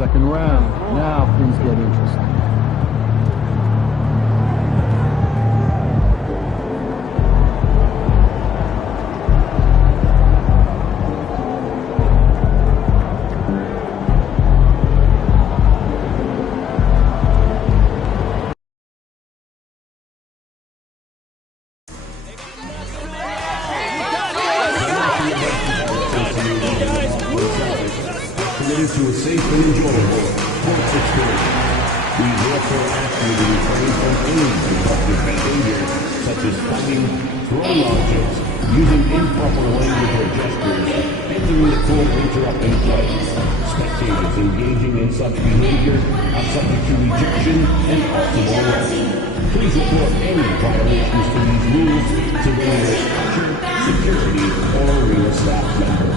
Second round. Now things get interesting. Committed to a safe and enjoyable sports experience. We therefore ask you to refrain from any disruptive behavior such as fighting, throwing objects, using improper language or gestures, entering the court or interrupting play. Spectators engaging in such behavior are subject to rejection and possible arrest. Please report any violations to these rules to the nearest usher, security, or arena staff member.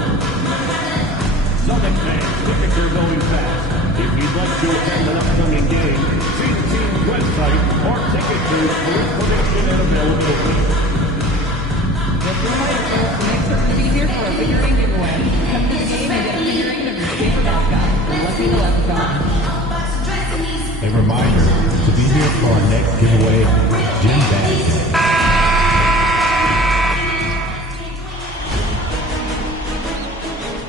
Southern fans, tickets are going fast. If you'd like to attend an upcoming game, see the team's website or ticket booth for information and availability. Just a reminder, make sure to be here for a figurine giveaway. Come to the game and get a figurine of your favorite mascot. We're lucky to let them. A reminder to be here for our next giveaway, Jim Bad.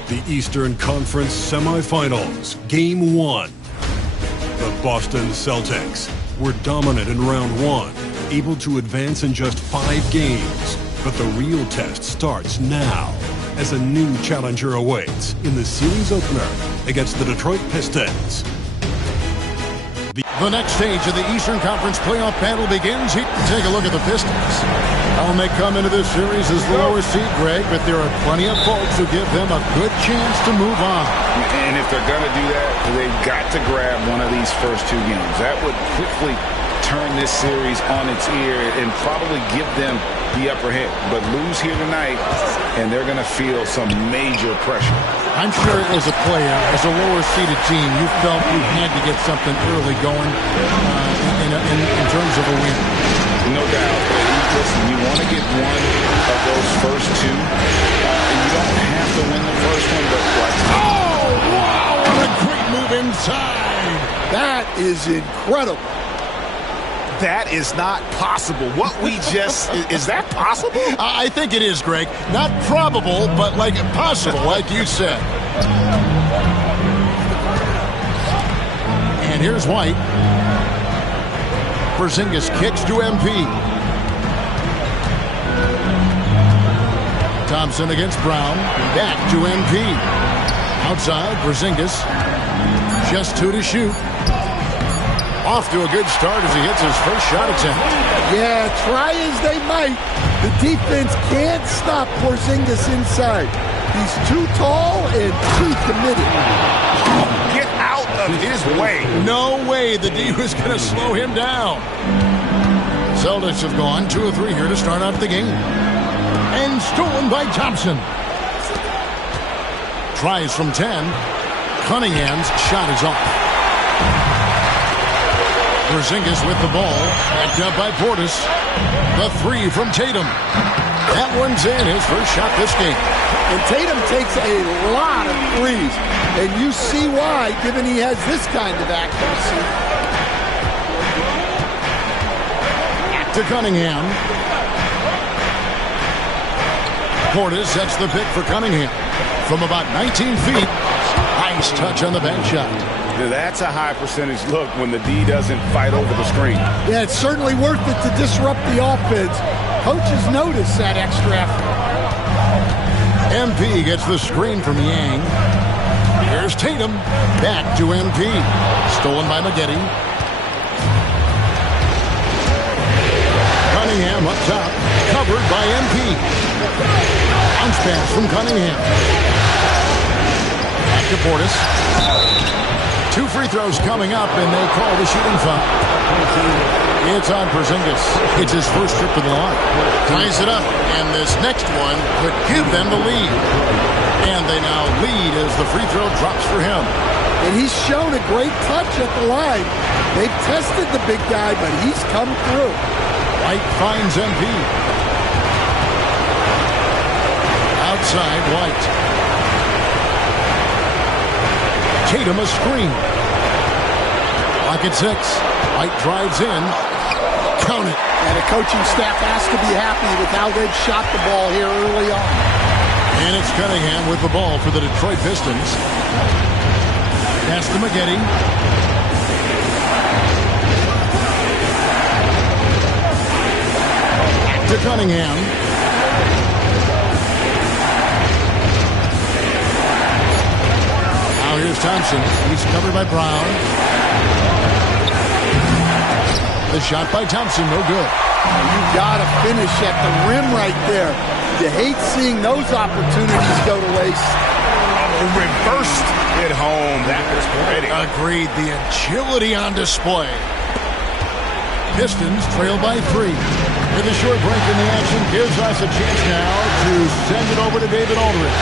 The Eastern Conference Semifinals, Game 1. The Boston Celtics were dominant in round 1, able to advance in just 5 games. But the real test starts now, as a new challenger awaits in the series opener against the Detroit Pistons. The next stage of the Eastern Conference playoff battle begins. Take a look at the Pistons. How they come into this series as the lower seed, Greg, but there are plenty of folks who give them a good chance to move on. And if they're going to do that, they've got to grab one of these first 2 games. That would quickly turn this series on its ear and probably give them the upper hand. But lose here tonight, and they're going to feel some major pressure. I'm sure as a player, as a lower-seeded team, you felt you had to get something early going in terms of a win. No doubt. Listen, you want to get one of those first 2. And you don't have to win the first one, but what? Oh, wow! What a great move inside. That is incredible. That is not possible. What we just... is that possible? I think it is, Greg. Not probable, but like possible, like you said. And here's White. Porzingis kicks to MP. Thompson against Brown. Back to MP. Outside, Porzingis. Just 2 to shoot. Off to a good start as he hits his first shot attempt. Yeah, try as they might, the defense can't stop Porzingis inside. He's too tall and too committed. Get out of his way. No way the D was going to slow him down. Celtics have gone 2 of 3 here to start off the game. And stolen by Thompson. Tries from 10. Cunningham's shot is off. Porzingis with the ball, backed up by Portis. The 3 from Tatum. That one's in, his first shot this game. And Tatum takes a lot of threes, and you see why, given he has this kind of accuracy. Back to Cunningham. Portis sets the pick for Cunningham. From about 19 feet, nice touch on the bank shot. That's a high percentage look when the D doesn't fight over the screen. Yeah, it's certainly worth it to disrupt the offense. Coaches notice that extra effort. MP gets the screen from Yang. Here's Tatum. Back to MP. Stolen by Maggette. Cunningham up top. Covered by MP. Bounce pass from Cunningham. Back to Portis. 2 free throws coming up, and they call the shooting foul. It's on Porzingis. It's his first trip to the line. Ties it up, and this next one could give them the lead. And they now lead as the free throw drops for him. And he's shown a great touch at the line. They've tested the big guy, but he's come through. White finds MP. Outside, White. Tatum a screen. Clock at 6. White drives in. Count it. And the coaching staff has to be happy with how they've shot the ball here early on. And it's Cunningham with the ball for the Detroit Pistons. Pass to McGetty. Back to Cunningham. Now here's Thompson. He's covered by Brown. The shot by Thompson, no good. You got to finish at the rim right there. You hate seeing those opportunities go to waste. Reversed it home. That was pretty. Agreed. The agility on display. Pistons trail by 3. With a short break in the action gives us a chance now to send it over to David Aldridge.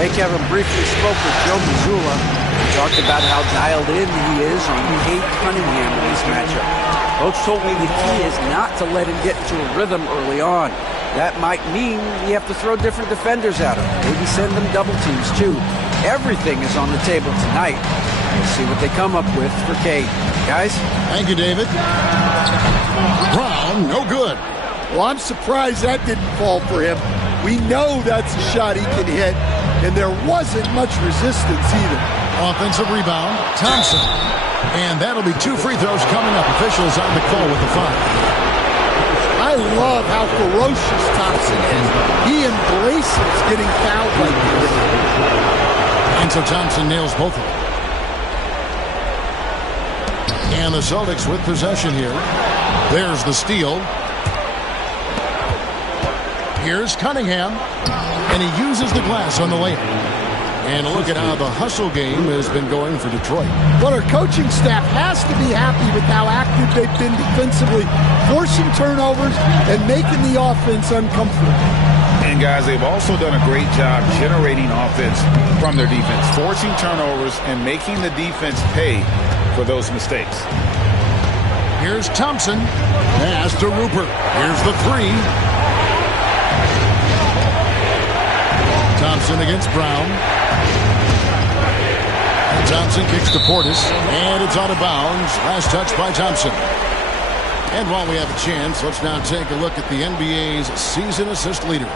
Hey, Kevin, briefly spoke with Joe Mazzulla. He talked about how dialed in he is on Cade Cunningham in this matchup. Coach told me the key is not to let him get into a rhythm early on. That might mean you have to throw different defenders at him. Maybe send them double teams, too. Everything is on the table tonight. We'll see what they come up with for Cade. Guys? Thank you, David. Brown, no good. Well, I'm surprised that didn't fall for him. We know that's a shot he can hit, and there wasn't much resistance either. Offensive rebound, Thompson. And that'll be 2 free throws coming up. Officials on the call with the 5. I love how ferocious Thompson is. He embraces getting fouled like this. And so Thompson nails both of them. And the Celtics with possession here. There's the steal. Here's Cunningham. And he uses the glass on the layup. And look at how the hustle game has been going for Detroit. Well, our coaching staff has to be happy with how active they've been defensively, forcing turnovers and making the offense uncomfortable. And, guys, they've also done a great job generating offense from their defense, forcing turnovers and making the defense pay for those mistakes. Here's Thompson. Pass to Rupert. Here's the 3. Thompson against Brown. And Thompson kicks to Portis, and it's out of bounds. Last touch by Thompson. And while we have a chance, let's now take a look at the NBA's season assist leaders.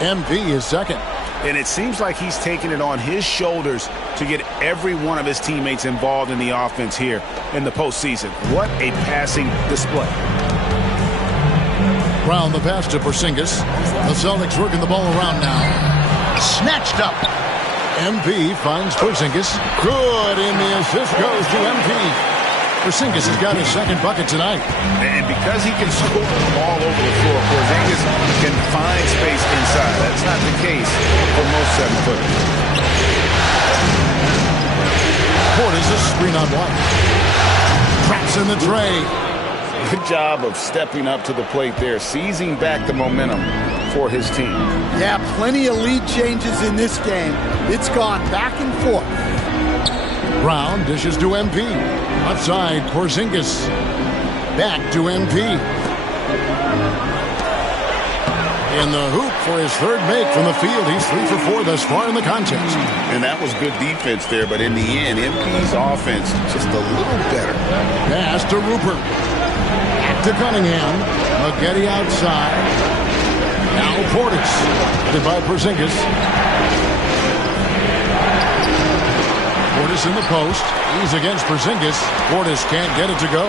MP is second. And it seems like he's taking it on his shoulders to get every one of his teammates involved in the offense here in the postseason. What a passing display. Brown the pass to Porzingis. The Celtics working the ball around now. Snatched up. MP finds Porzingis. Good, and the assist goes to MP. Porzingis has got his second bucket tonight. And because he can score all over the floor, Porzingis can find space inside. That's not the case for most 7-footers. Portis a screen on one. Traps in the tray. Good job of stepping up to the plate there, seizing back the momentum for his team. Yeah, plenty of lead changes in this game. It's gone back and forth. Brown dishes to MP. Outside, Porzingis. Back to MP. In the hoop for his third make from the field. He's 3 for 4 thus far in the contest. And that was good defense there, but in the end, MP's offense just a little better. Pass to Rupert. Back to Cunningham. McGetty outside. Now Portis. Headed by Porzingis. Portis in the post. He's against Porzingis. Portis can't get it to go.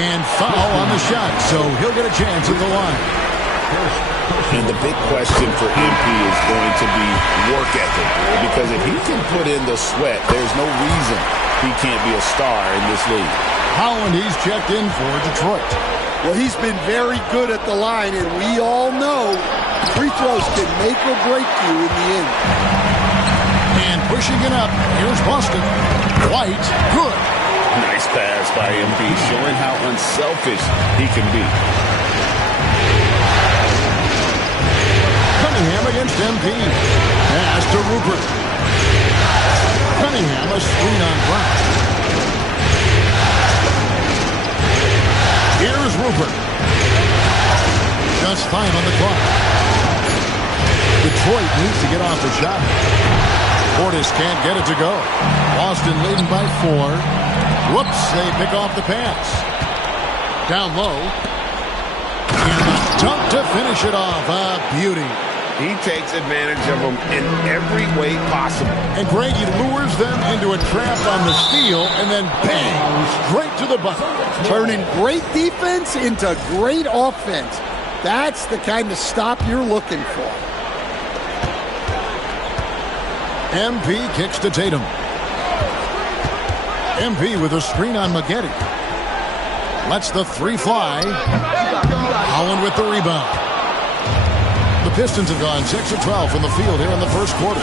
And foul on the shot, so he'll get a chance at the line. And the big question for MP is going to be work ethic. Because if he can put in the sweat, there's no reason he can't be a star in this league. Holland, he's checked in for Detroit. Well, he's been very good at the line, and we all know free throws can make or break you in the end. And pushing it up, here's Boston. White, good. Nice pass by MP, showing how unselfish he can be. Cunningham against MP. Pass to Rupert. Cunningham a screen on Brown. Here's Rupert. Just 5 on the clock. Detroit needs to get off the shot. Portis can't get it to go. Boston leading by 4. Whoops, they pick off the pass. Down low. And the dunk to finish it off. A beauty. He takes advantage of them in every way possible. And Greg, he lures them into a trap on the steal, and then bang, straight to the bucket. Turning great defense into great offense. That's the kind of stop you're looking for. MP kicks to Tatum. MP with a screen on Maggette. Lets the 3 fly. Holland with the rebound. The Pistons have gone 6 of 12 from the field here in the first quarter.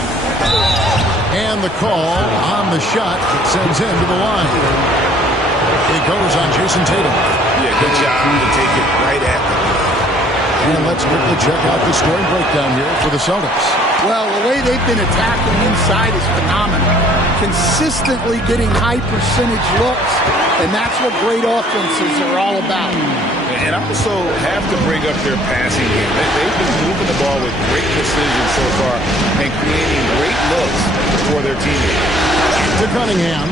And the call on the shot that sends him to the line. It goes on Jason Tatum. Yeah, good job to take it right at them. And let's quickly check out the scoring breakdown here for the Celtics. Well, the way they've been attacking inside is phenomenal. Consistently getting high percentage looks, and that's what great offenses are all about. And I also have to bring up their passing game. They've been moving the ball with great precision so far and creating great looks for their teammates. To Cunningham.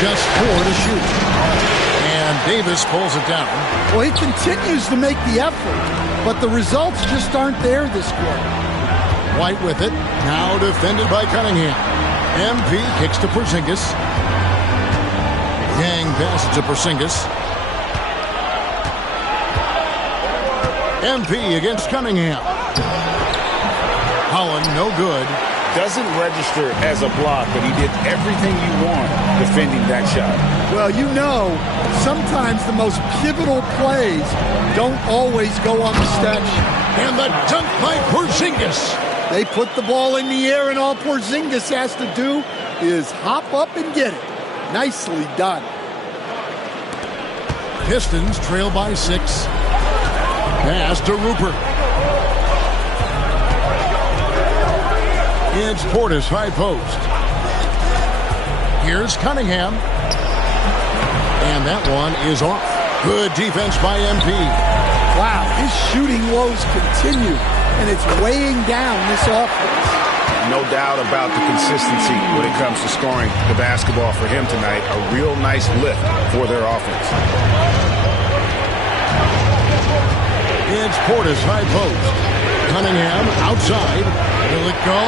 Just 4 to shoot. And Davis pulls it down. Well, he continues to make the effort, but the results just aren't there this quarter. White with it. Now defended by Cunningham. MP kicks to Porzingis. Yang passes to Porzingis. MP against Cunningham. Holland, no good. Doesn't register as a block, but he did everything you want defending that shot. Well, you know, sometimes the most pivotal plays don't always go on the stat sheet. And the dunk by Porzingis. They put the ball in the air, and all Porzingis has to do is hop up and get it. Nicely done. Pistons trail by 6. Pass to Rupert. It's Portis, high post. Here's Cunningham. And that one is off. Good defense by MP. Wow, his shooting woes continue, and it's weighing down this offense. No doubt about the consistency when it comes to scoring the basketball for him tonight. A real nice lift for their offense. It's Portis, high post. Cunningham outside. Will it go?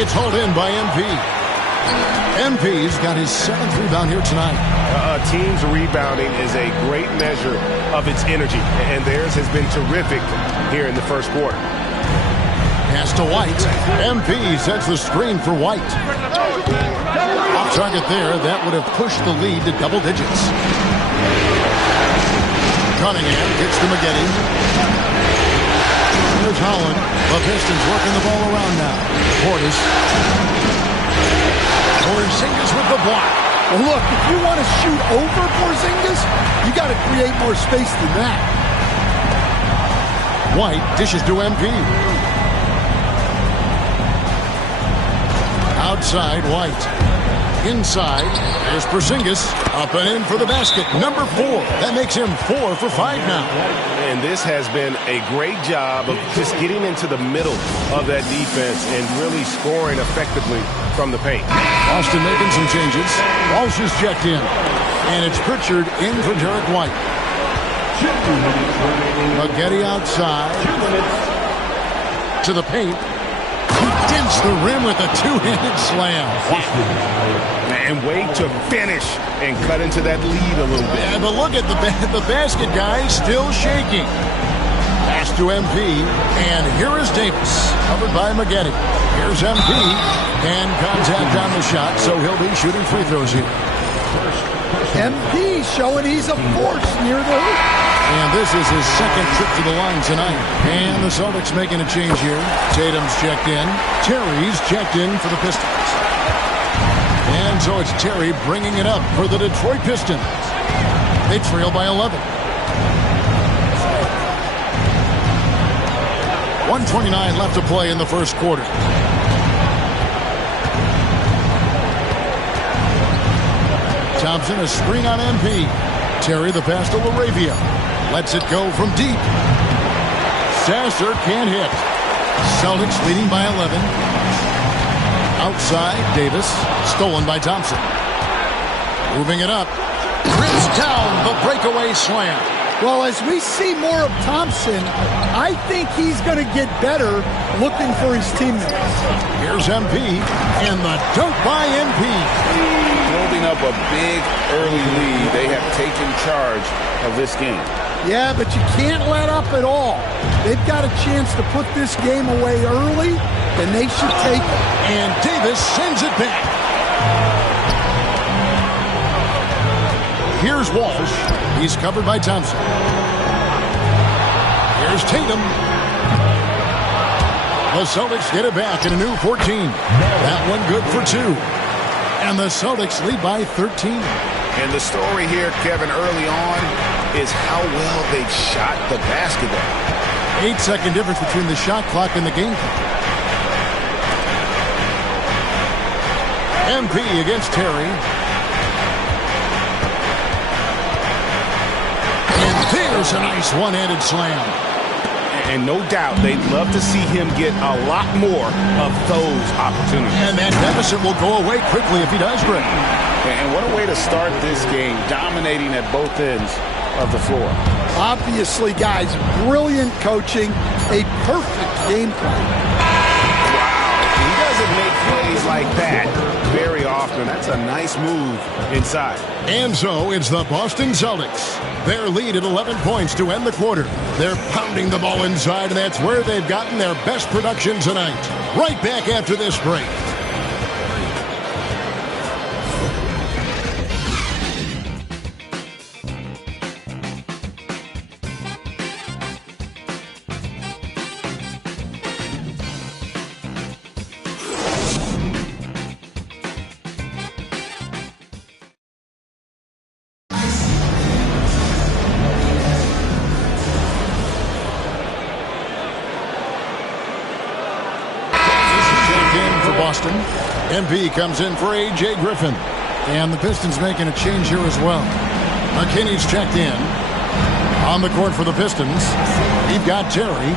It's hauled in by MP. MP's got his 7th rebound here tonight. A team's rebounding is a great measure of its energy, and theirs has been terrific here in the first quarter. Pass to White. MP sets the screen for White. Off target there. That would have pushed the lead to double digits. Cunningham gets to Maggette. Here's Holland. The Pistons working the ball around now. Portis. Porzingis with the block. Well, look, if you want to shoot over Porzingis, you got to create more space than that. White dishes to MP. Outside, White. Inside, there's Porzingis. Up and in for the basket. Number 4. That makes him 4 for 5 now. And this has been a great job of just getting into the middle of that defense and really scoring effectively from the paint. Boston making some changes. Walsh is checked in. And it's Pritchard in for Derek White. Maggette outside. To the paint. He dents the rim with a 2-handed slam. And wait to finish and cut into that lead a little bit. Yeah, but look at the basket guy still shaking. Pass to MP, and here is Davis, covered by Maggette. Here's MP, and contact on the shot, so he'll be shooting free throws here. MP showing he's a force near the hoop. And this is his 2nd trip to the line tonight. And the Celtics making a change here. Tatum's checked in. Terry's checked in for the Pistons. And so it's Terry bringing it up for the Detroit Pistons. They trail by 11. 1:29 left to play in the first quarter. Thompson, a screen on MP. Terry, the pass to LaRavia. Lets it go from deep. Sasser can't hit. Celtics leading by 11. Outside, Davis. Stolen by Thompson. Moving it up. Rips down the breakaway slam. Well, as we see more of Thompson, I think he's going to get better looking for his teammates. Here's MP, and the dunk by MP. Building up a big early lead. They have taken charge of this game. Yeah, but you can't let up at all. They've got a chance to put this game away early, and they should take it. And Davis sends it back. Here's Walsh. He's covered by Thompson. Here's Tatum. The Celtics get it back in a new 14. That one good for 2. And the Celtics lead by 13. And the story here, Kevin, early on is how well they shot the basketball. 8-second difference between the shot clock and the game clock. MP against Terry. There's a nice one-handed slam. And no doubt they'd love to see him get a lot more of those opportunities. And that deficit will go away quickly if he does, Greg. And what a way to start this game, dominating at both ends of the floor. Obviously, guys, brilliant coaching, a perfect game plan. Wow, he doesn't make plays like that very often. That's a nice move inside. And so it's the Boston Celtics. Their lead at 11 points to end the quarter. They're pounding the ball inside, and that's where they've gotten their best production tonight. Right back after this break. Boston. MP comes in for A.J. Griffin. And the Pistons making a change here as well. McKinney's checked in. On the court for the Pistons, we've got Terry.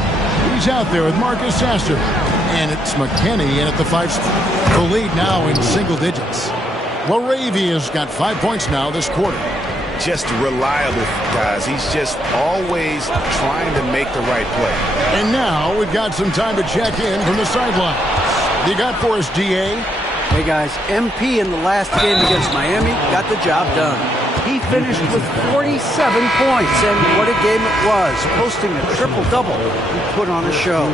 He's out there with Marcus Sasser. And it's McKinney in at the 5 spot. The lead now in single digits. LaRavia's got 5 points now this quarter. Just reliable, guys. He's just always trying to make the right play. And now we've got some time to check in from the sideline. You got for us, DA? Hey, guys, MP in the last game against Miami got the job done. He finished with 47 points, and what a game it was, posting a triple-double. He put on a show.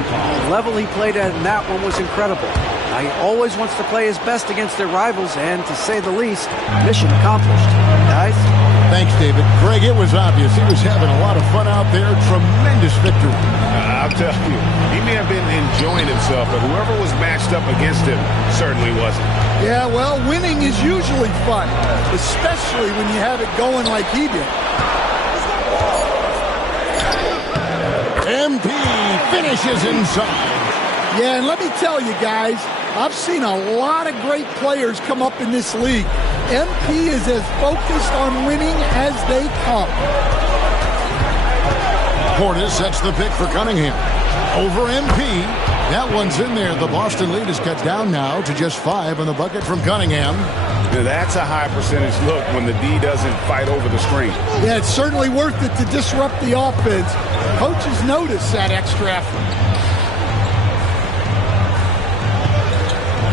The level he played at in that one was incredible. Now, he always wants to play his best against their rivals, and to say the least, mission accomplished. Guys? Thanks, David. Greg, it was obvious he was having a lot of fun out there. Tremendous victory. I'll tell you, he may have been enjoying himself, but whoever was matched up against him certainly wasn't. Yeah, well, winning is usually fun, especially when you have it going like he did. MP finishes inside. Yeah, and let me tell you guys, I've seen a lot of great players come up in this league. MP is as focused on winning as they come. Portis sets the pick for Cunningham. Over MP. That one's in there. The Boston lead is cut down now to just 5 on the bucket from Cunningham. Now that's a high percentage look when the D doesn't fight over the screen. Yeah, it's certainly worth it to disrupt the offense. Coaches notice that extra effort.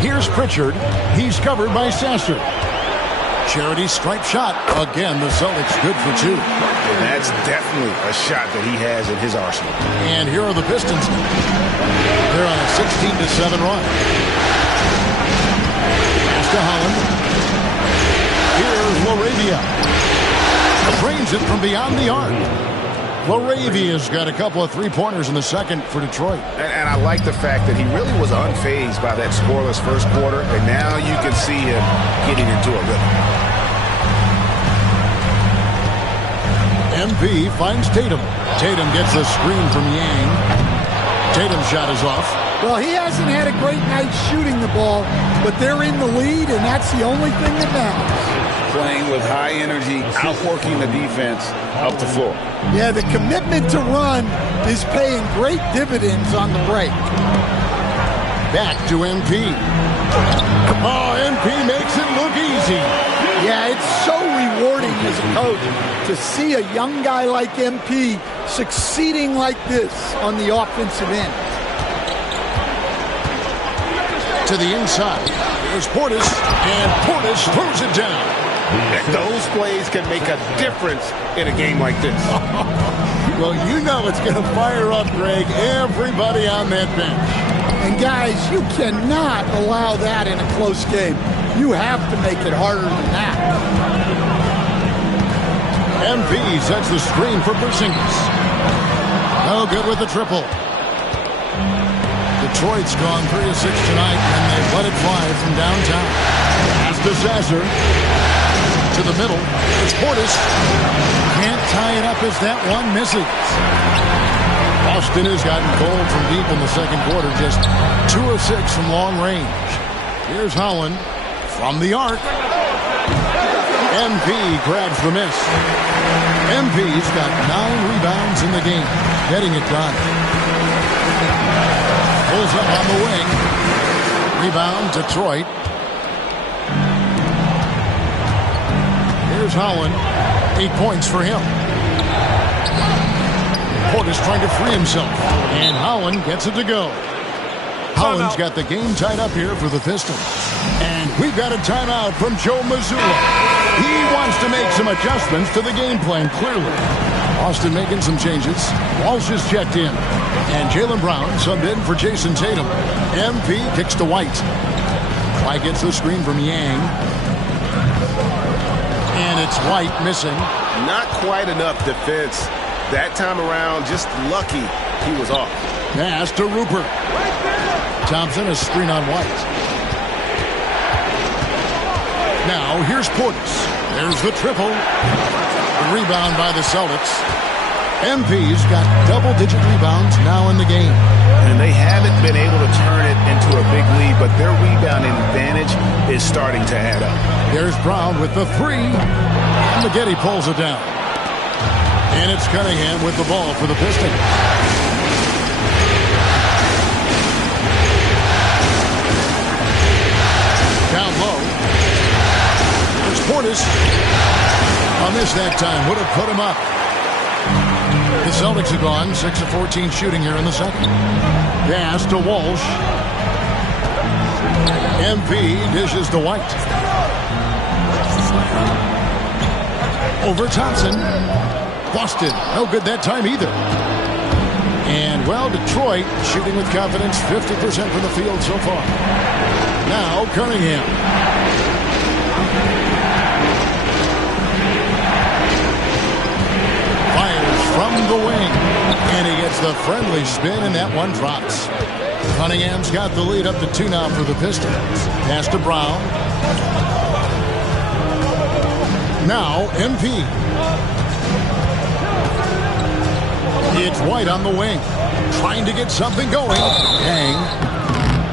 Here's Pritchard. He's covered by Sasser. Charity stripe shot. Again, the Celtics good for 2. And that's definitely a shot that he has in his arsenal. And here are the Pistons. They're on a 16-7 run. Pass to Holland. Here's LaRavia. Drains it from beyond the arc. LaRavia's got a couple of three-pointers in the second for Detroit. And I like the fact that he really was unfazed by that scoreless first quarter, and now you can see him getting into a rhythm. MP finds Tatum. Tatum gets the screen from Yang. Tatum's shot is off. Well, he hasn't had a great night shooting the ball, but they're in the lead, and that's the only thing that matters. playing with high energy, outworking the defense up the floor. Yeah, the commitment to run is paying great dividends on the break. Back to MP. Oh, MP makes it look easy. Yeah, it's so rewarding as a coach to see a young guy like MP succeeding like this on the offensive end. To the inside. There's Portis, and Portis throws it down. Those plays can make a difference in a game like this. Well, you know it's going to fire up, Greg, everybody on that bench. And guys, you cannot allow that in a close game. You have to make it harder than that. MP sets the screen for Porzingis. No good with the triple. Detroit's gone 3 of 6 tonight, and they've let it fly from downtown. Pass to Sasser. To the middle. It's Portis. Can't tie it up as that one misses. Boston has gotten cold from deep in the second quarter. Just 2 of 6 from long range. Here's Holland from the arc. MP grabs the miss. MP's got 9 rebounds in the game. Getting it done. Pulls up on the wing. Rebound, Detroit. Here's Holland. 8 points for him. Portis trying to free himself. And Holland gets it to go. Holland's got the game tied up here for the Pistons. And we've got a timeout from Joe Mazzulla. He wants to make some adjustments to the game plan, clearly. Austin making some changes. Walsh is checked in. And Jaylen Brown subbed in for Jason Tatum. MP kicks to White. White gets the screen from Yang. And it's White missing. Not quite enough defense. That time around, just lucky he was off. Pass to Rupert. Thompson, a screen on White. Now, here's Portis. There's the triple. Rebound by the Celtics. MP's got double-digit rebounds now in the game. And they haven't been able to turn it into a big lead, but their rebounding advantage is starting to add up. There's Brown with the 3. And Maggette pulls it down. And it's Cunningham with the ball for the Pistons. Down low. There's Portis. A miss that time. Would have put him up. The Celtics have gone 6 of 14 shooting here in the second. Pass to Walsh. MP dishes to White. Over Thompson. Boston. No good that time either. And, well, Detroit shooting with confidence, 50% from the field so far. Now, Cunningham. Fires from the wing. And he gets the friendly spin, and that one drops. Cunningham's got the lead up to 2 now for the Pistons. Pass to Brown. Now, MP. It's White on the wing. Trying to get something going. Hang.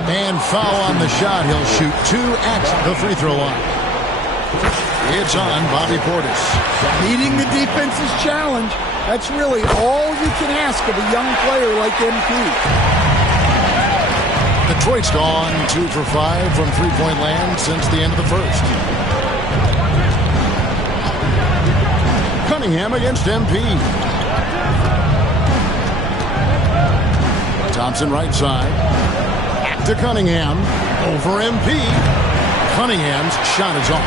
And foul on the shot. He'll shoot 2 at the free throw line. It's on Bobby Portis. Meeting the defense's challenge. That's really all you can ask of a young player like MP. Detroit's gone 2 for 5 from three-point land since the end of the first. Cunningham against MP. Thompson right side. Back to Cunningham. Over MP. Cunningham's shot is off.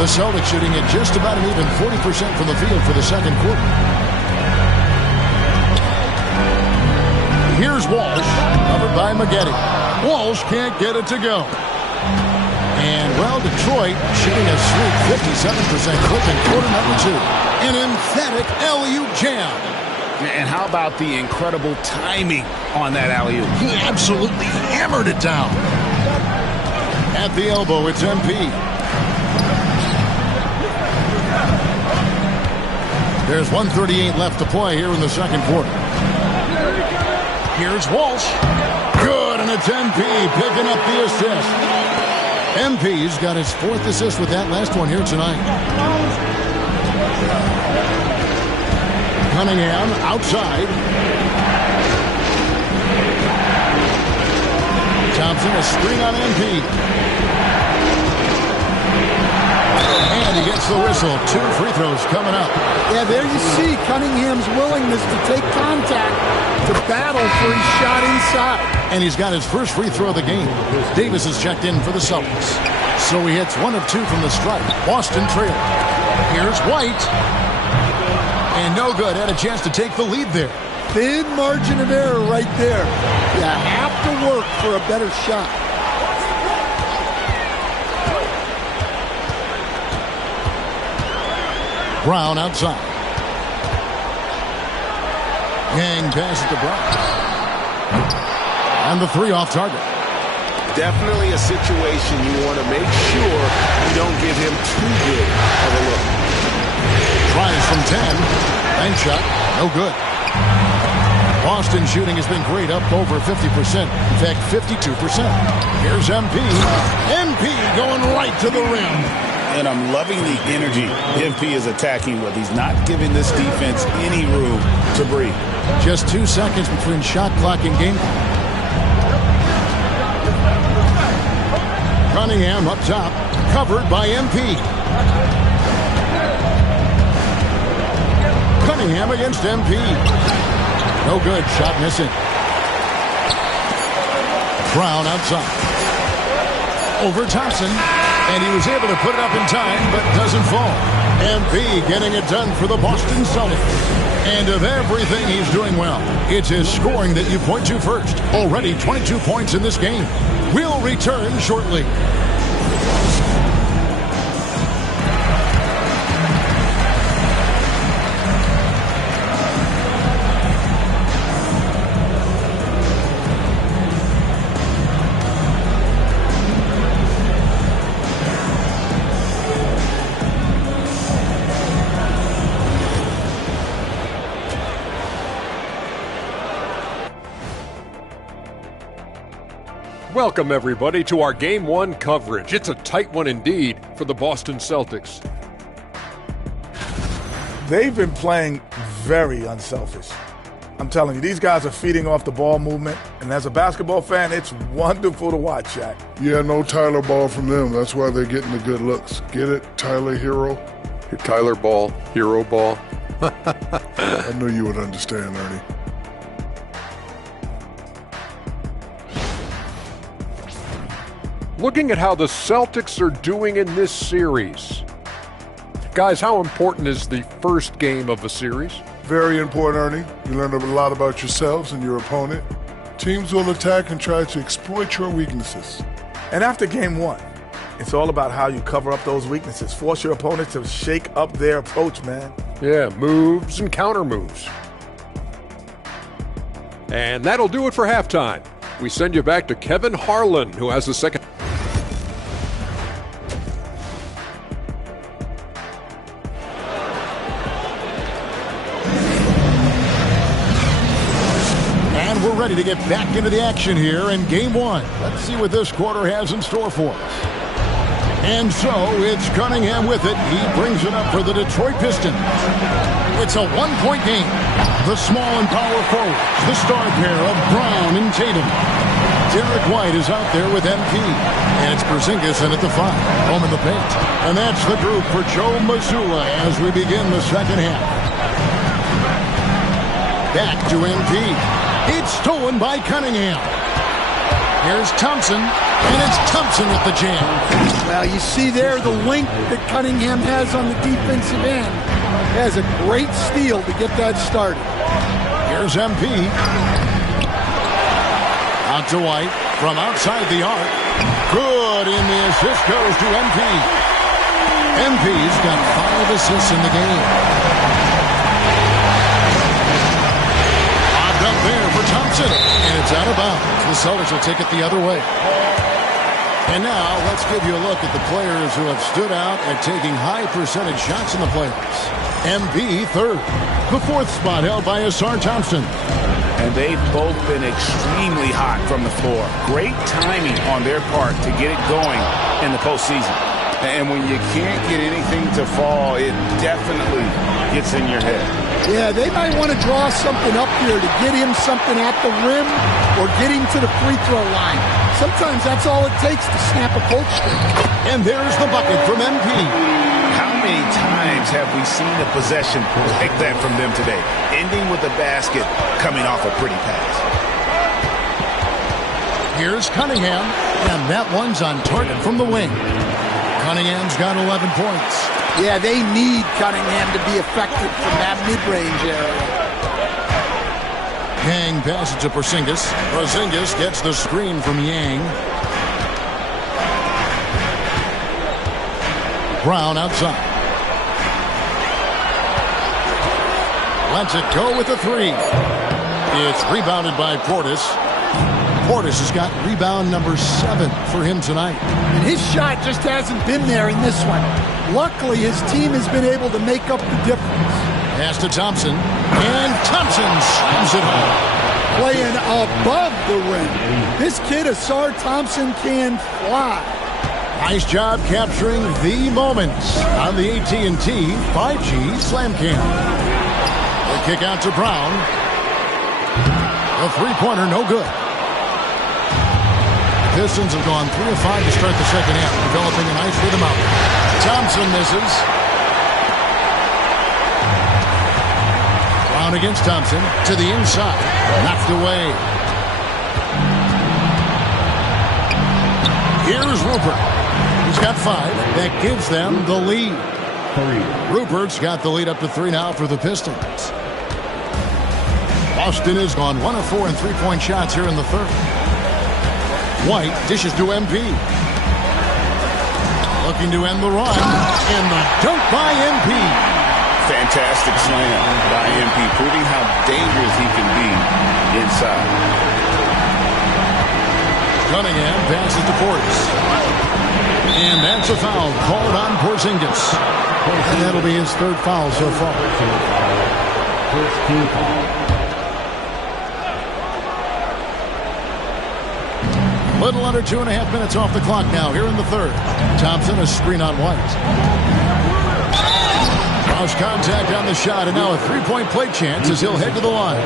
The Celtics shooting at just about an even 40% from the field for the second quarter. Here's Walsh, covered by Maggette. Walsh can't get it to go. And, well, Detroit shooting a sweet 57% clip in quarter number 2. An emphatic alley-oop jam. And how about the incredible timing on that alley-oop? He absolutely hammered it down. At the elbow, it's MP. There's 1:38 left to play here in the second quarter. Here's Walsh. Good, and it's MP picking up the assist. MP's got his 4th assist with that last one here tonight. Cunningham outside. Thompson, a screen on MP. And he gets the whistle. 2 free throws coming up. Yeah, there you see Cunningham's willingness to take contact, to battle for his shot inside. And he's got his first free throw of the game. Davis is checked in for the Celtics. So he hits 1 of 2 from the stripe. Boston trail. Here's White. And no good. Had a chance to take the lead there. Thin margin of error right there. You have to work for a better shot. Brown outside. Yang passes to Brown. And the 3 off target. Definitely a situation you want to make sure you don't give him too good of a look. Tries from 10. Bank shot. No good. Boston shooting has been great, up over 50%. In fact, 52%. Here's MP. MP going right to the rim. And I'm loving the energy MP is attacking with. He's not giving this defense any room to breathe. Just 2 seconds between shot clock and game clock. Cunningham up top, covered by MP. Cunningham against MP. No good, shot missing. Brown outside. Over Thompson. And he was able to put it up in time, but doesn't fall. MP getting it done for the Boston Celtics. And of everything he's doing well, it's his scoring that you point to first. Already 22 points in this game. We'll return shortly. Welcome, everybody, to our Game 1 coverage. It's a tight one indeed for the Boston Celtics. They've been playing very unselfish. I'm telling you, these guys are feeding off the ball movement, and as a basketball fan, it's wonderful to watch, Shaq. Yeah, no Tyler Ball from them. That's why they're getting the good looks. Get it? Tyler Hero? Your Tyler Ball, Hero Ball. I knew you would understand, Ernie. Looking at how the Celtics are doing in this series. Guys, how important is the first game of a series? Very important, Ernie. You learn a lot about yourselves and your opponent. Teams will attack and try to exploit your weaknesses. And after game 1, it's all about how you cover up those weaknesses. Force your opponent to shake up their approach, man. Yeah, moves and counter moves. And that'll do it for halftime. We send you back to Kevin Harlan, who has the second. Ready to get back into the action here in Game 1. Let's see what this quarter has in store for us. And so it's Cunningham with it. He brings it up for the Detroit Pistons. It's a one-point game. The small and power forwards, the star pair of Brown and Tatum. Derek White is out there with MP. And it's Porzingis in at the 5, home in the paint. And that's the group for Joe Mazzulla as we begin the second half. Back to MP. It's stolen by Cunningham. Here's Thompson, and it's Thompson with the jam. Well, you see there the length that Cunningham has on the defensive end. Has a great steal to get that started. Here's MP. Out to White from outside the arc. Good, and the assist goes to MP. MP's got 5 assists in the game. There for Thompson, and it's out of bounds. The Celtics will take it the other way. And now let's give you a look at the players who have stood out at taking high percentage shots in the playoffs. MB third. The 4th spot held by Asar Thompson. and they've both been extremely hot from the floor. Great timing on their part to get it going in the postseason. And when you can't get anything to fall, it definitely gets in your head. Yeah, they might want to draw something up here to get him something at the rim or get him to the free throw line. Sometimes that's all it takes to snap a cold streak. And there's the bucket from MP. How many times have we seen a possession like that from them today, ending with a basket coming off a pretty pass? Here's Cunningham, and that one's on target from the wing. Cunningham's got 11 points. Yeah, they need Cunningham to be effective from that mid-range area. Yang passes to Porzingis. Porzingis gets the screen from Yang. Brown outside. Lets it go with the three. It's rebounded by Portis. Portis has got rebound number 7 for him tonight. And his shot just hasn't been there in this one. Luckily, his team has been able to make up the difference. Pass to Thompson. And Thompson slams it home. Playing above the rim. This kid, Asar Thompson, can fly. Nice job capturing the moments on the AT&T 5G Slam Cam. The kick out to Brown. The three-pointer, no good. Pistons have gone 3 of 5 to start the second half, developing a nice rhythm out. Thompson misses. Brown against Thompson to the inside. Knocked away. Here's Rupert. He's got 5. That gives them the lead. Rupert's got the lead up to 3 now for the Pistons. Boston has gone 1 of 4 in three-point shots here in the third. White dishes to MP. Looking to end the run. And the dunk by MP. Fantastic slam by MP, proving how dangerous he can be inside. Cunningham passes to Portis. And that's a foul called on Porzingis. And that'll be his 3rd foul so far. First team foul. Little under 2.5 minutes off the clock now here in the third. Thompson, a screen on White. Cross contact on the shot, and now a three-point play chance as he'll head to the line.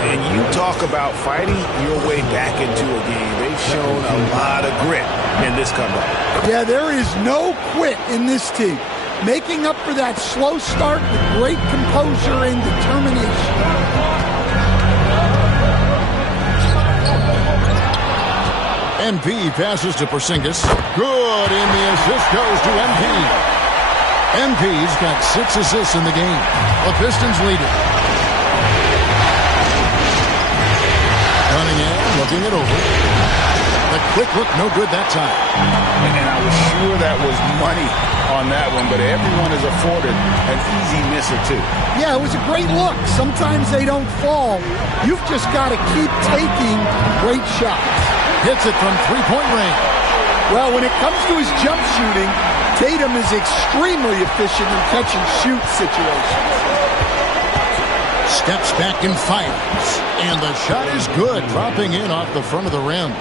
And you talk about fighting your way back into a game. They've shown a lot of grit in this comeback. Yeah, there is no quit in this team. Making up for that slow start with great composure and determination. MP passes to Porzingis. Good, and the assist goes to MP. MP's got 6 assists in the game. The Pistons lead it. Cunningham looking it over. The quick look, no good that time. And I was sure that was money on that one, but everyone is afforded an easy miss or two. Yeah, it was a great look. Sometimes they don't fall. You've just got to keep taking great shots. Hits it from three-point range. Well, when it comes to his jump shooting, Tatum is extremely efficient in catch-and-shoot situations. Steps back and fires. And the shot is good, dropping in off the front of the rim.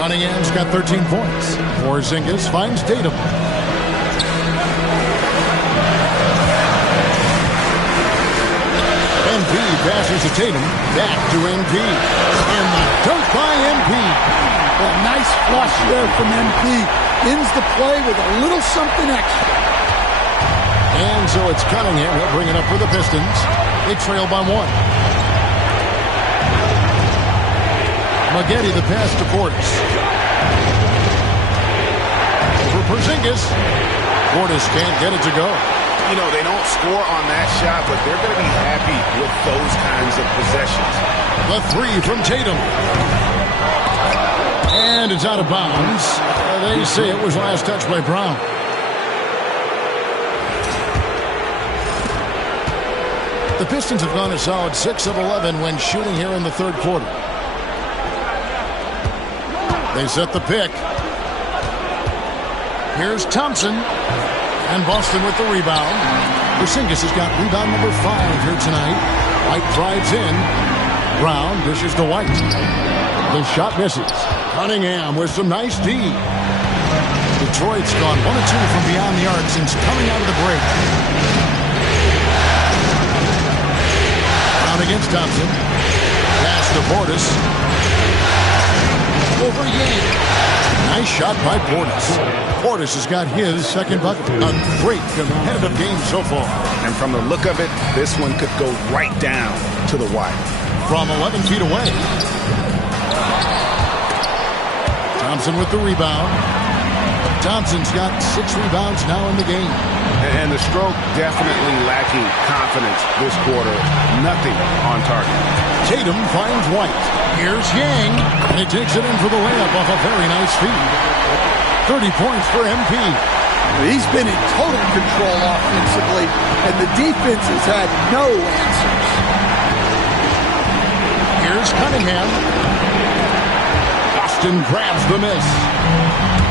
Cunningham's got 13 points. Porzingis finds Tatum. MP passes to Tatum. Back to MP. And the dunk by MP. A nice flush there from MP. Ends the play with a little something extra. And so it's Cunningham. He'll bring it up for the Pistons. They trail by 1. Maggette the pass to Portis. Over Porzingis. Portis can't get it to go. You know, they don't score on that shot, but they're going to be happy with those kinds of possessions. The 3 from Tatum. And it's out of bounds. They say it was last touched by Brown. The Pistons have gone a solid 6 of 11 when shooting here in the third quarter. They set the pick. Here's Thompson. And Boston with the rebound. Porzingis has got rebound number 5 here tonight. White drives in. Brown dishes to White. The shot misses. Cunningham with some nice D. Detroit's gone 1 of 2 from beyond the arc since coming out of the break. Brown against Thompson. Pass to Portis. Over Yang. Nice shot by Portis. Portis has got his second bucket. A great competitive game so far. And from the look of it, this one could go right down to the wire. From 11 feet away. Thompson with the rebound. Thompson's got 6 rebounds now in the game. And the stroke definitely lacking confidence this quarter. Nothing on target. Tatum finds White. Here's Yang. And he takes it in for the layup off a very nice feed. 30 points for MP. He's been in total control offensively, and the defense has had no answers. Here's Cunningham. Boston grabs the miss.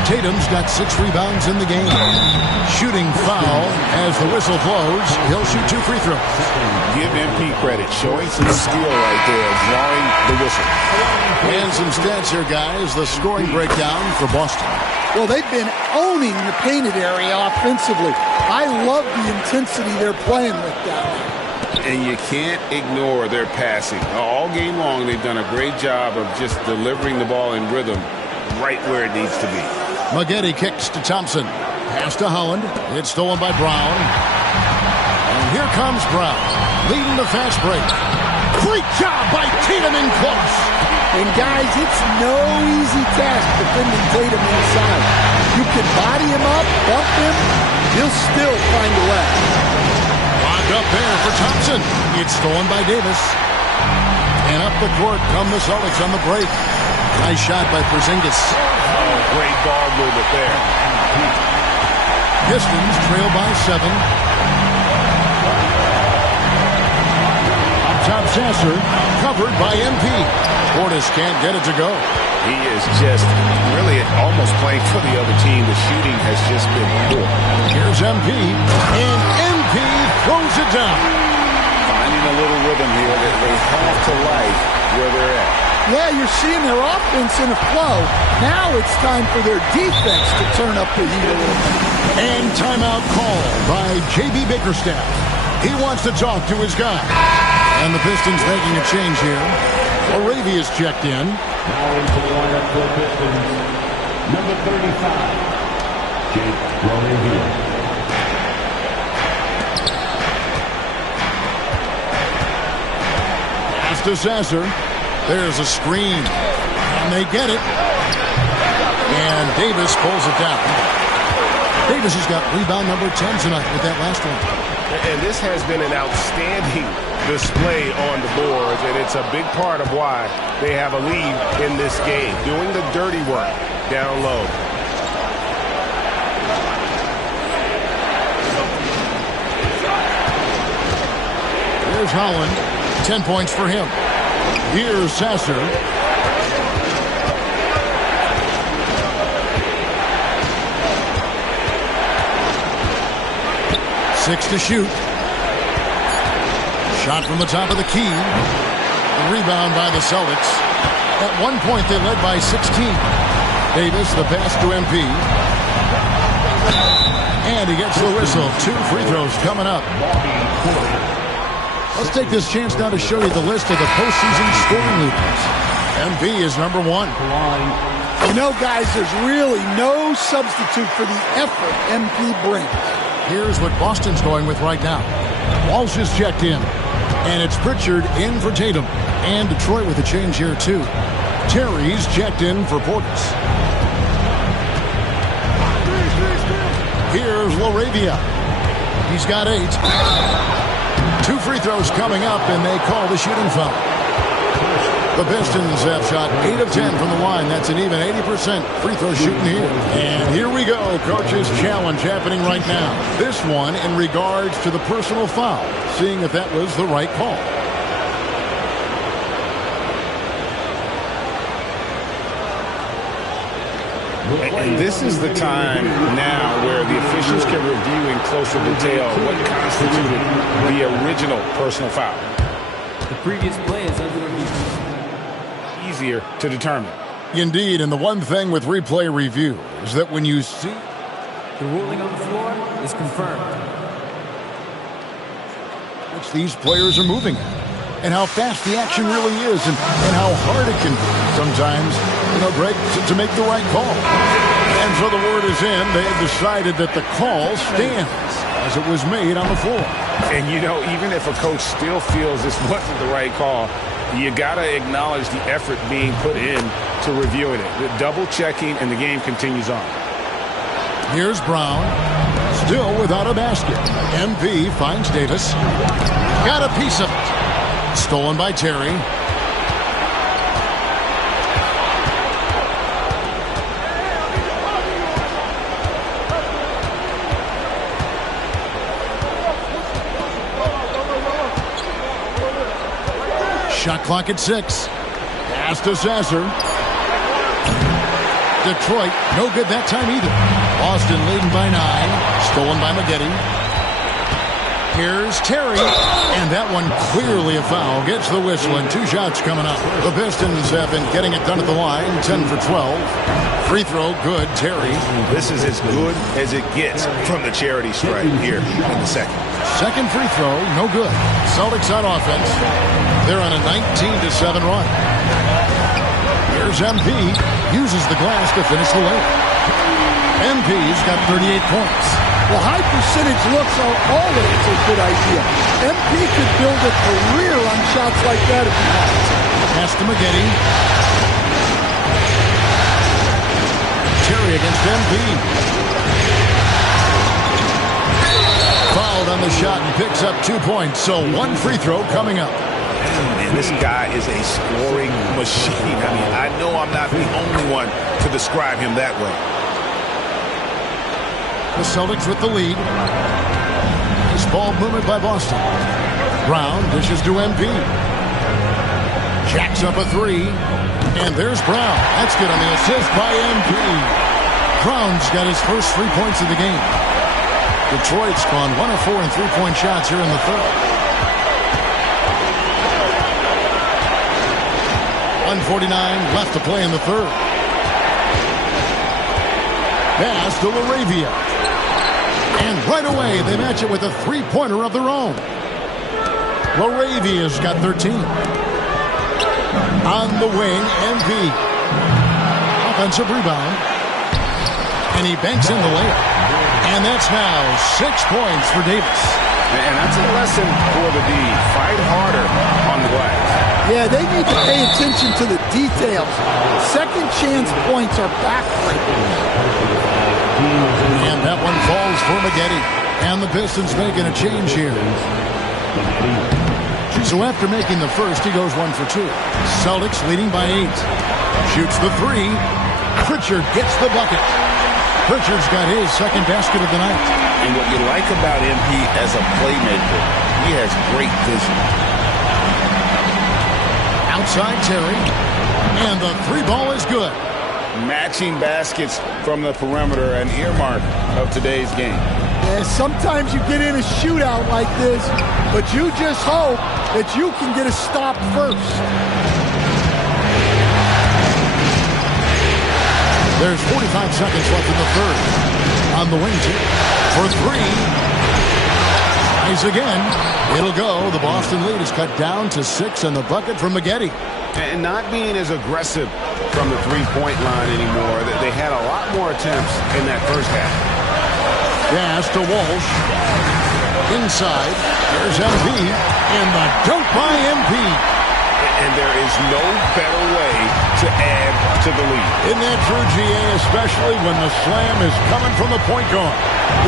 Tatum's got 6 rebounds in the game. Shooting foul as the whistle blows. He'll shoot 2 free throws. Give MP credit. Showing some skill right there, drawing the whistle. And some stats here, guys. The scoring breakdown for Boston. Well, they've been owning the painted area offensively. I love the intensity they're playing with down there. And you can't ignore their passing. All game long, they've done a great job of just delivering the ball in rhythm right where it needs to be. Maggette kicks to Thompson. Pass to Holland. It's stolen by Brown. And here comes Brown, leading the fast break. Great job by Tatum in close. And guys, it's no easy task defending Tatum inside. You can body him up, bump him, he'll still find a way. Locked up there for Thompson. It's stolen by Davis. And up the court come the Celtics on the break. Nice shot by Porzingis. Oh, great ball movement there. Pistons trail by 7. Up top Sasser, covered by MP. Portis can't get it to go. He is just really almost playing for the other team. The shooting has just been poor. Here's MP, and MP throws it down. Finding a little rhythm here that they have to like where they're at. Yeah, you're seeing their offense in a flow. Now it's time for their defense to turn up the heat a little bit. And timeout called by J.B. Bickerstaff. He wants to talk to his guy. And the Pistons making a change here. Arabia's checked in. Now into the lineup for the Pistons, number 35, Jake Arabia. Pass to Sasser. There's a screen. And they get it. And Davis pulls it down. Davis has got rebound number 10 tonight with that last one. And this has been an outstanding display on the boards, and it's a big part of why they have a lead in this game, doing the dirty work down low. Here's Holland. 10 points for him. Here's Sasser. Six to shoot. Shot from the top of the key. A rebound by the Celtics. At one point, they led by 16. Davis, the pass to MP. And he gets the whistle. 2 free throws coming up. Let's take this chance now to show you the list of the postseason scoring leaders. MP is number 1. You know, guys, there's really no substitute for the effort MP brings. Here's what Boston's going with right now. Walsh is checked in. And it's Pritchard in for Tatum. And Detroit with a change here, too. Terry's checked in for Portis. Here's LaRavia. He's got 8. 2 free throws coming up, and they call the shooting foul. The Pistons have shot 8 of 10 from the line. That's an even 80% free throw shooting here. And here we go. Coach's challenge happening right now. This one in regards to the personal foul, seeing if that was the right call. And this is the time now where the officials can review in closer detail what constituted the original personal foul. The previous play is under review. Easier to determine. Indeed, and the one thing with replay review is that when you see The ruling on the floor is confirmed. which these players are moving at, and how fast the action really is, and how hard it can be sometimes, Greg, to make the right call. And so the word is in. They have decided that the call stands as it was made on the floor. And, even if a coach still feels this wasn't the right call, you got to acknowledge the effort being put in to reviewing it. The double-checking, and the game continues on. Here's Brown, still without a basket. MP finds Davis. Got a piece of it. Stolen by Terry. Shot clock at 6. Pass to Sasser. Detroit, no good that time either. Boston leading by 9. Stolen by Maggette. Here's Terry. And that one clearly a foul. Gets the whistle, and 2 shots coming up. The Pistons have been getting it done at the line. 10 for 12. Free throw, good. Terry. This is as good as it gets from the charity stripe here in the second. Second free throw, no good. Celtics on offense. They're on a 19-7 run. Here's MP. Uses the glass to finish the layup. MP's got 38 points. Well, high percentage looks are always a good idea. MP could build a career on shots like that if he wants. Pass to Maggette. Terry against MP. Fouled on the shot and picks up 2 points. So 1 free throw coming up. Man, this guy is a scoring machine. I know I'm not the only one to describe him that way. The Celtics with the lead. Nice ball movement by Boston. Brown dishes to MP. Jacks up a 3. And there's Brown. That's good on the assist by MP. Brown's got his first 3 points of the game. Detroit's gone 1 of 4 in 3-point shots here in the third. 1:49 left to play in the third. Pass to LaRavia. And right away, they match it with a 3-pointer of their own. LaRavia's got 13. On the wing, MP. Offensive rebound. And he banks in the layup. And that's now 6 points for Davis. And that's a lesson for the D. Fight harder on the glass. Yeah, they need to pay attention to the details. Second chance points are backbreakers. And that one falls for Maggette. And the Pistons making a change here. So after making the first, he goes 1 for 2. Celtics leading by 8. Shoots the 3. Pritchard gets the bucket. Pritchard's got his second basket of the night. And what you like about MP as a playmaker, he has great vision. Outside Terry. And the 3 ball is good. Matching baskets from the perimeter, an earmark of today's game. Yeah, sometimes you get in a shootout like this, but you just hope that you can get a stop first. There's 45 seconds left in the third. On the wing tip for 3. Tries again. It'll go. The Boston lead is cut down to 6, and the bucket from Maggette. And not being as aggressive from the three-point line anymore. They had a lot more attempts in that first half. Pass to Walsh. Inside. There's MP. And the dunk by MP. And there is no better way to add to the lead. Isn't that true, GA? Especially when the slam is coming from the point guard.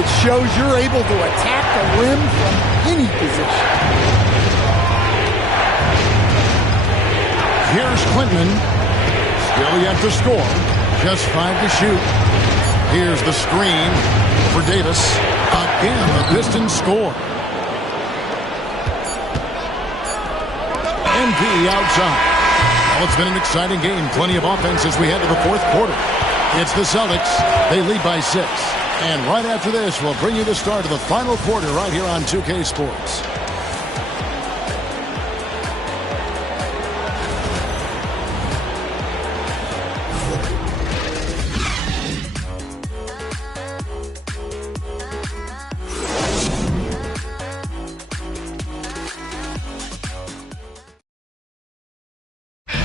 It shows you're able to attack the rim from any position. Here's Clinton. Still yet to score. Just 5 to shoot. Here's the screen for Davis. Again, the Pistons score. MP outside. Well, it's been an exciting game. Plenty of offense as we head to the fourth quarter. It's the Celtics. They lead by 6. And right after this, we'll bring you the start of the final quarter right here on 2K Sports.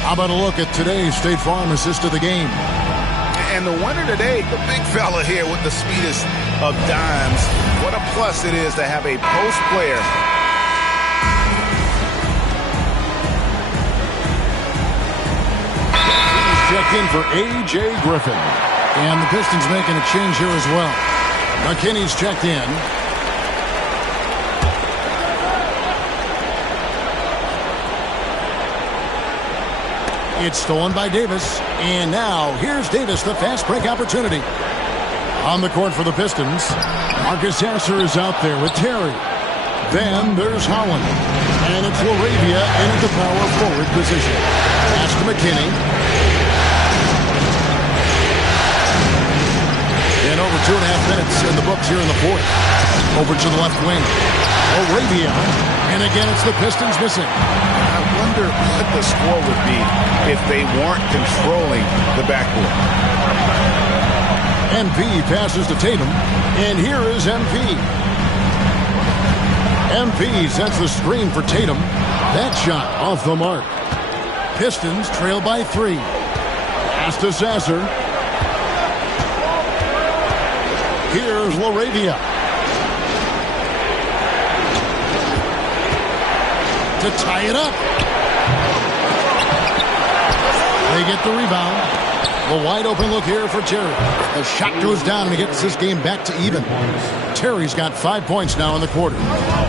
How about a look at today's State Farm assist of the game? And the winner today, the big fella here with the speedest of dimes. What a plus it is to have a post player. He's checked in for A.J. Griffin. And the Pistons making a change here as well. McKinney's checked in. It's stolen by Davis. And now, here's Davis, the fast break opportunity. On the court for the Pistons, Marcus Sasser is out there with Terry. Then there's Holland. And it's LaRavia in at the power forward position. Pass to McKinney. And over 2.5 minutes in the books here in the fourth. Over to the left wing. LaRavia. And again, it's the Pistons missing. I wonder what the score would be if they weren't controlling the backcourt. MP passes to Tatum, and here is MP. MP sets the screen for Tatum. That shot off the mark. Pistons trail by 3. Pass to Sasser. Here's LaRavia. To tie it up. They get the rebound. The wide open look here for Terry. The shot goes down and he gets this game back to even. Terry's got 5 points now in the quarter.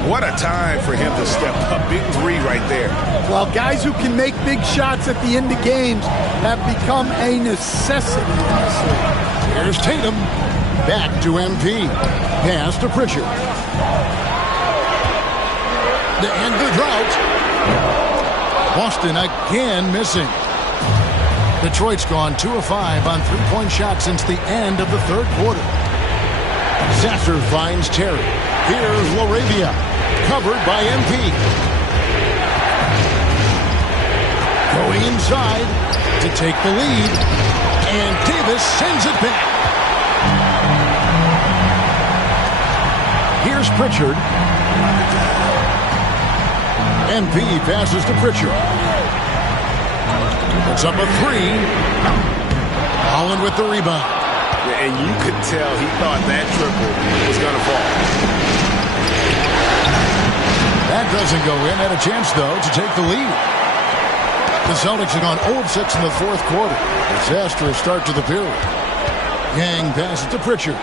What a time for him to step up. Big three right there. Well, guys who can make big shots at the end of games have become a necessity in this league. Here's Tatum. Back to MP. Pass to Pritchard. To end the drought. Boston again missing. Detroit's gone 2 of 5 on three-point shots since the end of the third quarter. Sasser finds Terry. Here's LaRavia. Covered by MP. Going inside to take the lead. And Davis sends it back. Here's Pritchard. MP passes to Pritchard. Puts up a 3. Holland with the rebound. And you could tell he thought that triple was going to fall. That doesn't go in. Had a chance, though, to take the lead. The Celtics have gone 0 of 6 in the fourth quarter. Disastrous start to the period. Yang passes to Pritchard.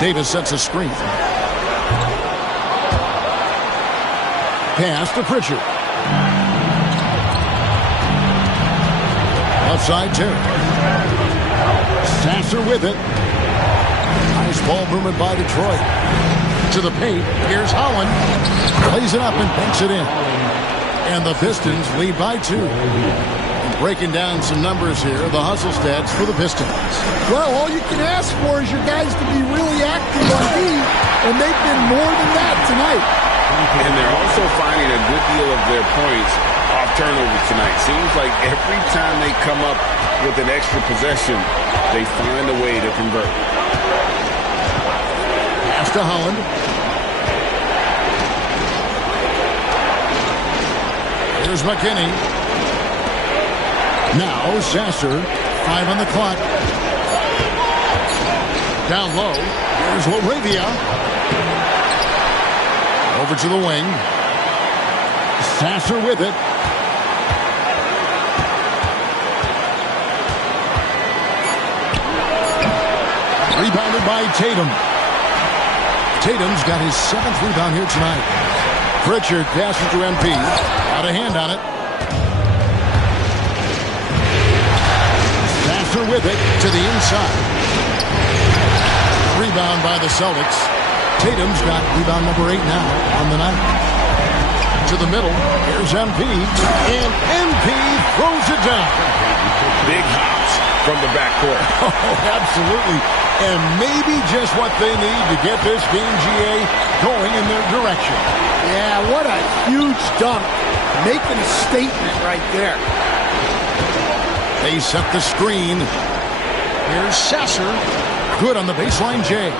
Davis sets a screen. Pass to Pritchard. Outside Terry. Sasser with it. Nice ball movement by Detroit. To the paint. Here's Holland. Plays it up and banks it in. And the Pistons lead by 2. Breaking down some numbers here. The hustle stats for the Pistons. Well, all you can ask for is your guys to be really active on D, and they've been more than that tonight. And they're also finding a good deal of their points off turnovers tonight. Seems like every time they come up with an extra possession, they find a way to convert. Pass to Holland. Here's McKinney. Now Sasser. 5 on the clock. Down low. Here's LaRavia. Over to the wing. Sasser with it. Rebounded by Tatum. Tatum's got his 7th rebound here tonight. Pritchard passes to MP. Got a hand on it. Sasser with it to the inside. Rebound by the Celtics. Tatum's got rebound number 8 now on the night. To the middle. Here's MP. And MP throws it down. Big hops from the backcourt. Oh, absolutely. And maybe just what they need to get this game, GA, going in their direction. Yeah, what a huge dunk. Making a statement right there. They set the screen. Here's Sasser. Good on the baseline, Jay.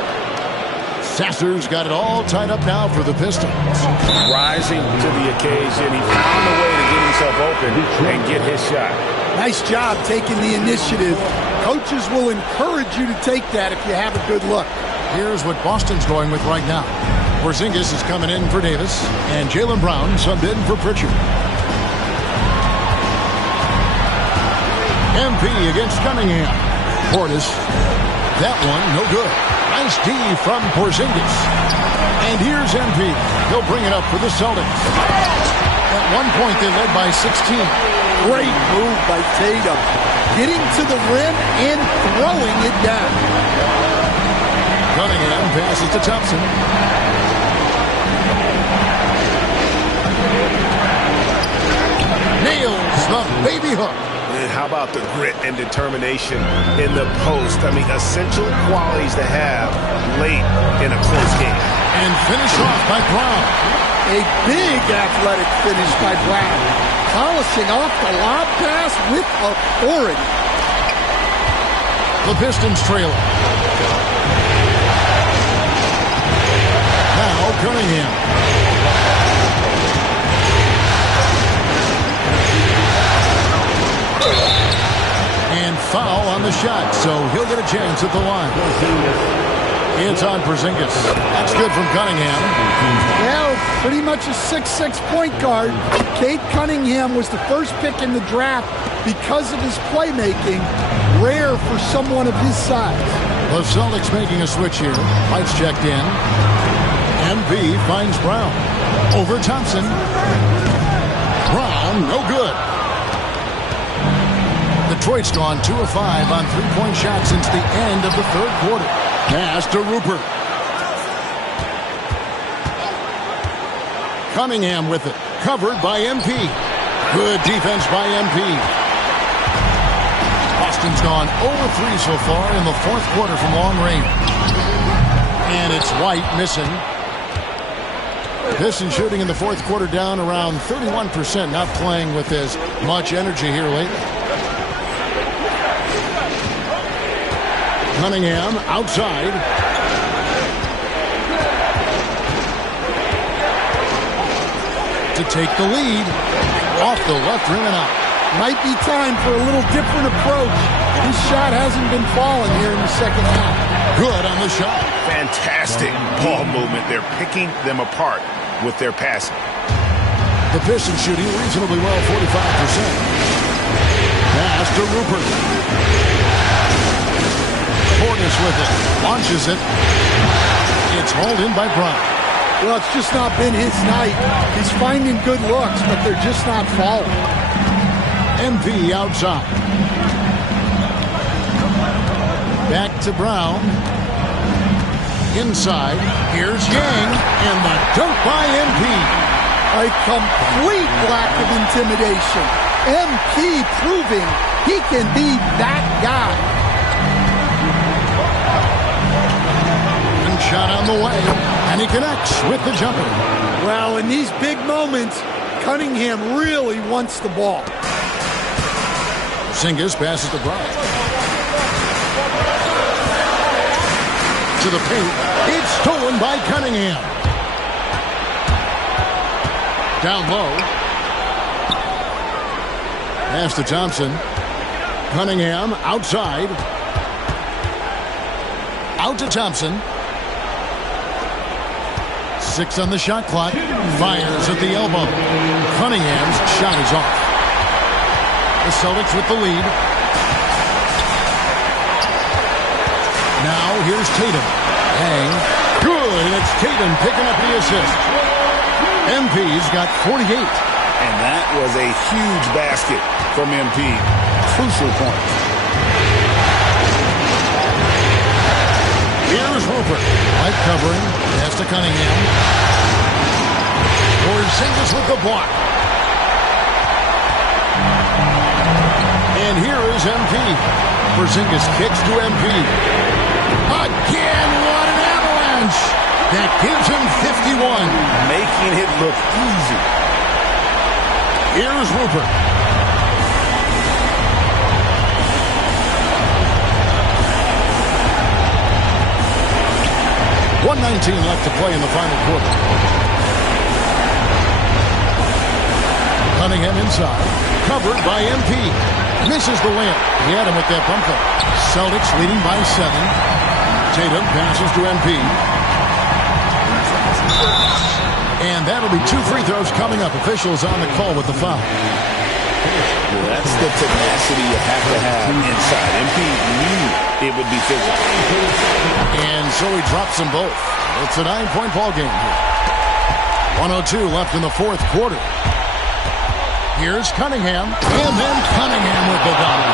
Sasser's got it all tied up now for the Pistons. Rising to the occasion. He found a way to get himself open and get his shot. Nice job taking the initiative. Coaches will encourage you to take that if you have a good look. Here's what Boston's going with right now. Porzingis is coming in for Davis, and Jaylen Brown subbed in for Pritchard. MP against Cunningham. Portis. That one, no good. Nice D from Porzingis. And here's MP. He'll bring it up for the Celtics. At one point, they led by 16. Great move by Tatum. Getting to the rim and throwing it down. Cunningham passes to Thompson. Nails the baby hook. And how about the grit and determination in the post? I mean, essential qualities to have late in a close game. And finish off by Brown. A big athletic finish by Brown. Polishing off the lob pass with authority. The Pistons trail. Now Cunningham. And foul on the shot, so he'll get a chance at the line. It's on Porzingis. That's good from Cunningham. Well, pretty much a 6'6" point guard. Cade Cunningham was the first pick in the draft because of his playmaking. Rare for someone of his size. The Celtics making a switch here. Lights checked in. MP finds Brown. Over Thompson. Brown, no good. Detroit's gone 2 of 5 on three-point shots since the end of the third quarter. Pass to Rupert. Cunningham with it. Covered by MP. Good defense by MP. Boston's gone 0-3 so far in the fourth quarter from long range. And it's White missing. Pistons shooting in the fourth quarter down around 31%. Not playing with as much energy here lately. Cunningham outside. To take the lead. Off the left rim and out. Might be time for a little different approach. His shot hasn't been falling here in the second half. Good on the shot. Fantastic ball movement. They're picking them apart with their passing. The Pistons shooting reasonably well, 45%. Pass to Rupert. Portis with it. Launches it. It's hauled in by Brown. Well, it's just not been his night. He's finding good looks, but they're just not falling. MP outside. Back to Brown. Inside. Here's Yang. And the dunk by MP. A complete lack of intimidation. MP proving he can be that guy. Shot on the way, and he connects with the jumper. Well, in these big moments, Cunningham really wants the ball. Porzingis passes to Brown. To the paint. It's stolen by Cunningham. Down low. Pass to Thompson. Cunningham outside. Out to Thompson. 6 on the shot clock. Fires at the elbow. Cunningham's shot is off. The Celtics with the lead. Now here's Tatum. Hang. Good. And it's Tatum picking up the assist. MP's got 48. And that was a huge basket from MP. Crucial point. Here's Rupert. Light covering. Pass to Cunningham. Porzingis with the block. And here is MP. Porzingis kicks to MP. Again, what an avalanche. That gives him 51. Making it look easy. Here's Rupert. 1:19 left to play in the final quarter. Cunningham inside. Covered by MP. Misses the layup. He had him with that bump fake. Celtics leading by 7. Tatum passes to MP. And that'll be 2 free throws coming up. Officials on the call with the foul. Well, that's the tenacity you have to have inside. MP knew it would be physical. And so he drops them both. It's a 9-point ball game here. 1:02 left in the fourth quarter. Here's Cunningham, and then Cunningham with the dunk.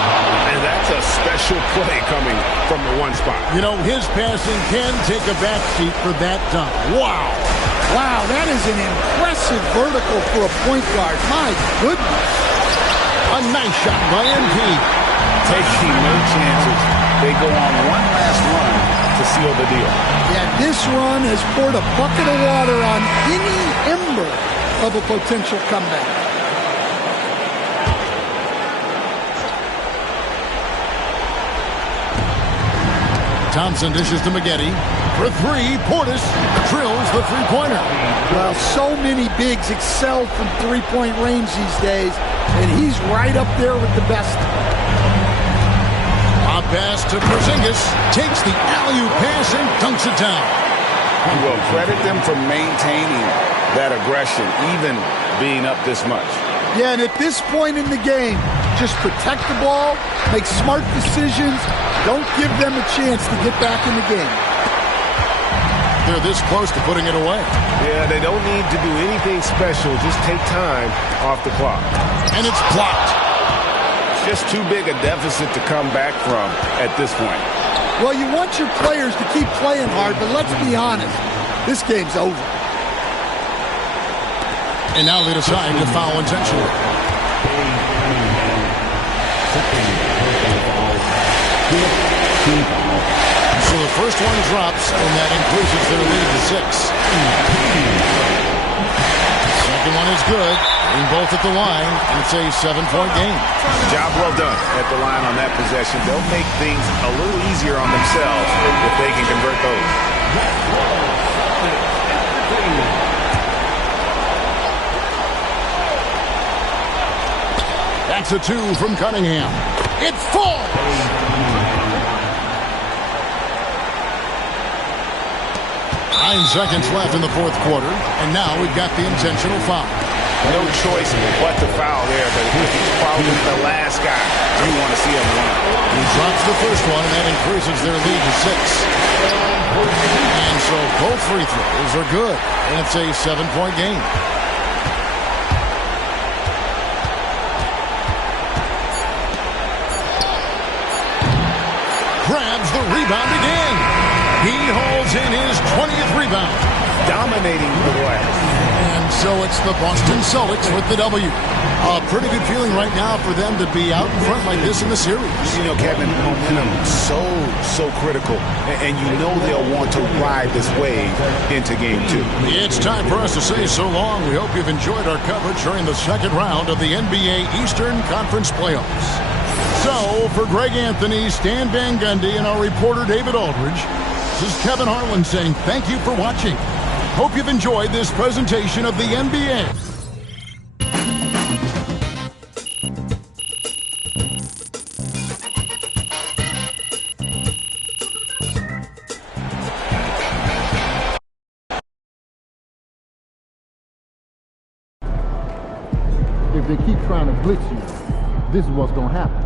And that's a special play coming from the one spot. You know, his passing can take a backseat for that dunk. Wow. Wow, that is an impressive vertical for a point guard. My goodness. A nice shot by MP. Taking no chances. They go on one last run to seal the deal. Yeah, this run has poured a bucket of water on any ember of a potential comeback. Thompson dishes to McGetty. For 3, Portis drills the three-pointer. Well, so many bigs excel from three-point range these days, and he's right up there with the best. A pass to Porzingis. Takes the alley-oop pass and dunks it down. Well, credit them for maintaining that aggression, even being up this much. Yeah, and at this point in the game, just protect the ball, make smart decisions, don't give them a chance to get back in the game. They're this close to putting it away. Yeah, they don't need to do anything special. Just take time off the clock. And it's blocked. Just too big a deficit to come back from at this point. Well, you want your players to keep playing hard, but let's be honest, this game's over. And now they decide to foul intentionally. So the first one drops, and that increases their lead to 6. Second one is good. Getting both at the line. It's a 7-point game. Job well done at the line on that possession. They'll make things a little easier on themselves if they can convert those. That's a 2 from Cunningham. It falls! 9 seconds left in the fourth quarter, and now we've got the intentional foul. No choice but to foul there, but he's probably the last guy you want to see him run. He drops the first one, and that increases their lead to 6. And so both free throws are good, and it's a 7-point game. Grabs the rebound again. He holds in his 20th rebound. Dominating the glass. And so it's the Boston Celtics with the W. A pretty good feeling right now for them to be out in front like this in the series. You know, Kevin, momentum so critical. And you know they'll want to ride this wave into game 2. It's time for us to say so long. We hope you've enjoyed our coverage during the second round of the NBA Eastern Conference Playoffs. So, for Greg Anthony, Stan Van Gundy, and our reporter David Aldridge, this is Kevin Harlan saying thank you for watching. Hope you've enjoyed this presentation of the NBA. If they keep trying to blitz you, this is what's going to happen.